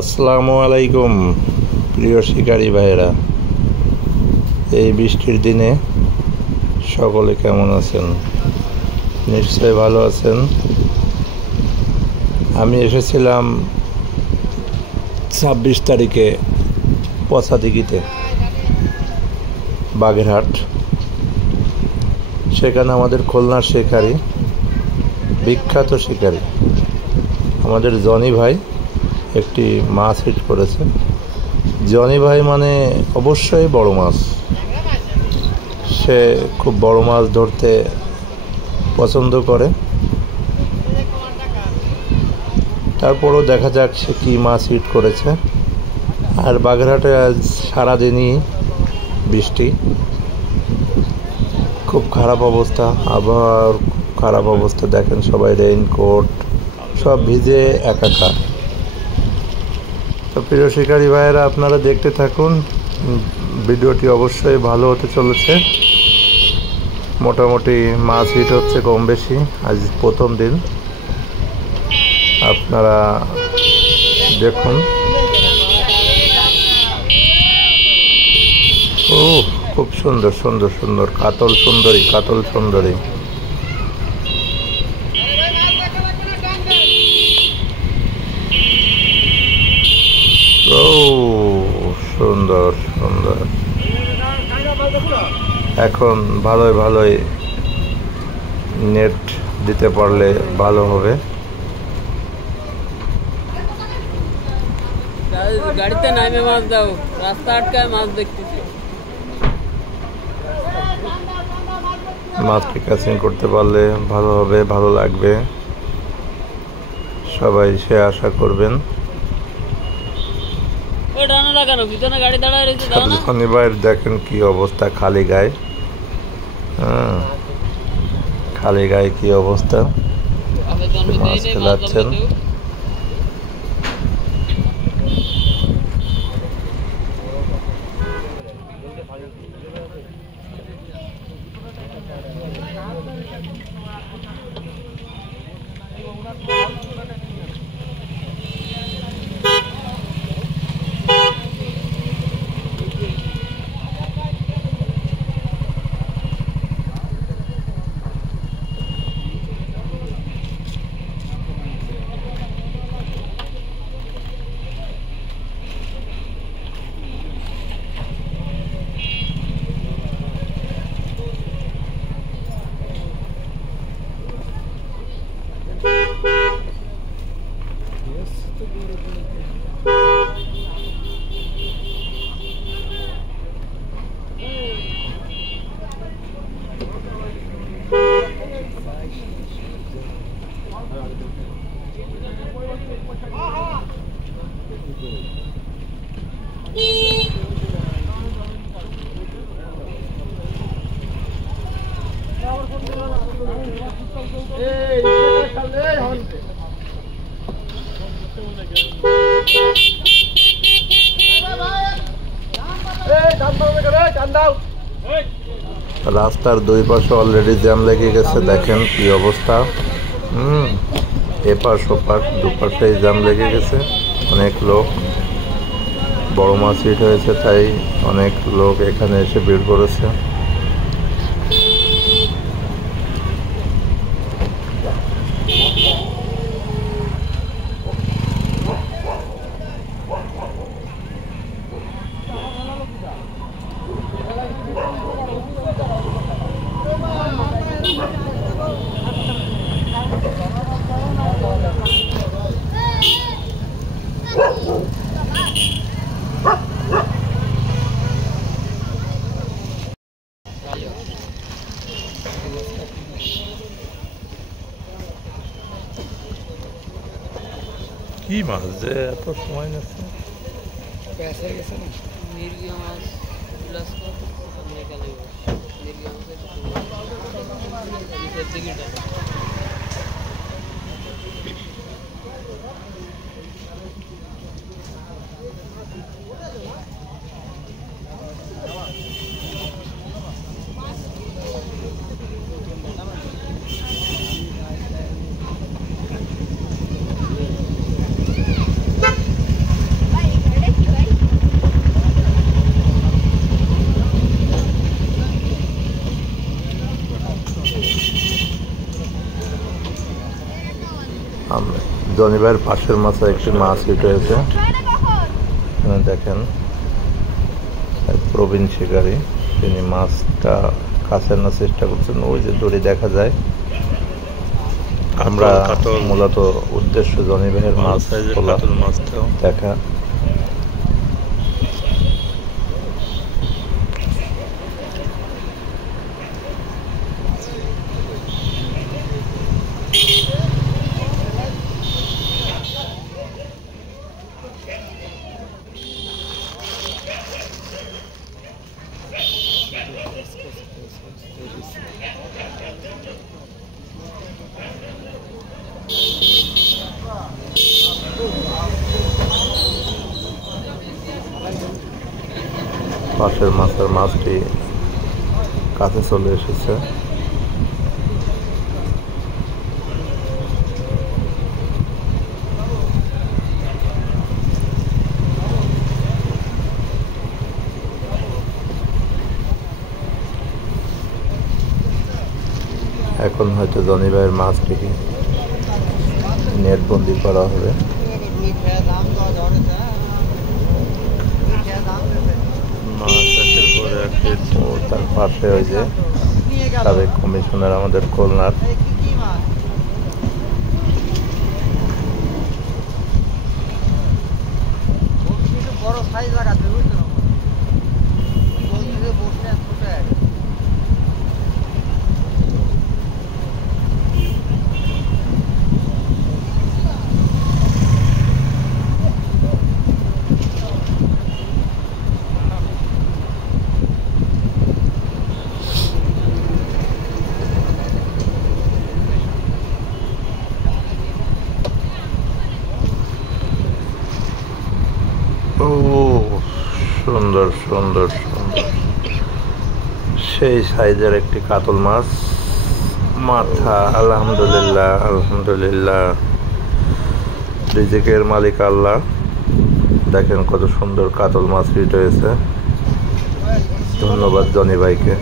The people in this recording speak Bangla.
আসসালামু আলাইকুম প্রিয় শিকারী ভাইয়েরা, এই বৃষ্টির দিনে সকলে কেমন আছেন? নিশ্চয়ই ভালো আছেন। আমি এসেছিলাম 26 তারিখে পচাদিঘিতে, বাগেরহাট। সেখানে আমাদের খুলনার শিকারী, বিখ্যাত শিকারী আমাদের জনি ভাই একটি মাছ হিট করেছে। জনি ভাই মানে অবশ্যই বড় মাছ, সে খুব বড় মাছ ধরতে পছন্দ করে। তারপরও দেখা যাক সে কী মাছ হিট করেছে। আর বাগেরহাটে আজ সারাদিনই বৃষ্টি, খুব খারাপ অবস্থা, আবহাওয়ার খারাপ অবস্থা। দেখেন সবাই রেইনকোট সব ভিজে একাকার। তো প্রিয় শিকারী ভাইয়েরা, আপনারা দেখতে থাকুন, ভিডিওটি অবশ্যই ভালো হতে চলেছে। মোটামুটি মাছ হিট হচ্ছে কম বেশি, আজ প্রথম দিন। আপনারা দেখুন। ও খুব সুন্দর সুন্দর সুন্দর কাতল সুন্দরী, কাতল সুন্দরী। ও সুন্দর সুন্দর। এখন ভালোই নেট দিতে পারলে ভালো হবে। গাড়িতে নামে মাছ দাও, রাস্তা আটকায় মাছ দেখতেছি। মাছটি ক্যাচিং করতে পারলে ভালো হবে, ভালো লাগবে, সবাই সে আশা করবেন। শনিবার দেখেন কি অবস্থা, খালি গায়ে। খালি গায়ে কি অবস্থা, মাছ খেলাচ্ছেন। রাস্তার দুই পাশে অলরেডি জ্যাম লেগে গেছে, দেখেন কি অবস্থা। এপাশ ওপাশ দুপাশেই জ্যাম লেগে গেছে। অনেক লোক, বড় মাছ হিট হয়েছে তাই অনেক লোক এখানে এসে ভিড় করেছে। কি মাছ যে এত সময় নিচ্ছে? মির্গি মাছ, গ্লাস কাপ, মেকালি মাছ, মির্গি মাছ। জনি ভাইয়ের পাশের মাথায় একটি মাছ হিট হয়েছে। দেখেন প্রবীণ শিকারী, তিনি মাছটা কাছে আনার চেষ্টা করছেন। ওই যে দড়ি দেখা যায়। আমরা মূলত উদ্দেশ্য জনি ভাইয়ের মাছ দেখা। পাশের মাছের মাছটি কাছে চলে এসেছে। এখন হয়তো জনি ভাইয়ের মাছটিকে নেটবন্দি করা হবে। তার পাশে ওই যে সাবেক কমিশনার আমাদের খুলনার বড় সাইজ লাগাতে বুঝছো বসে ছোট সুন্দর সুন্দর সুন্দর সেই সাইজের একটি কাতল মাছ। মাথা আলহামদুলিল্লাহ আলহামদুলিল্লাহ, রিজিকের মালিক আল্লাহ। দেখেন কত সুন্দর কাতল মাছ হিট হয়েছে। ধন্যবাদ জনি ভাইকে।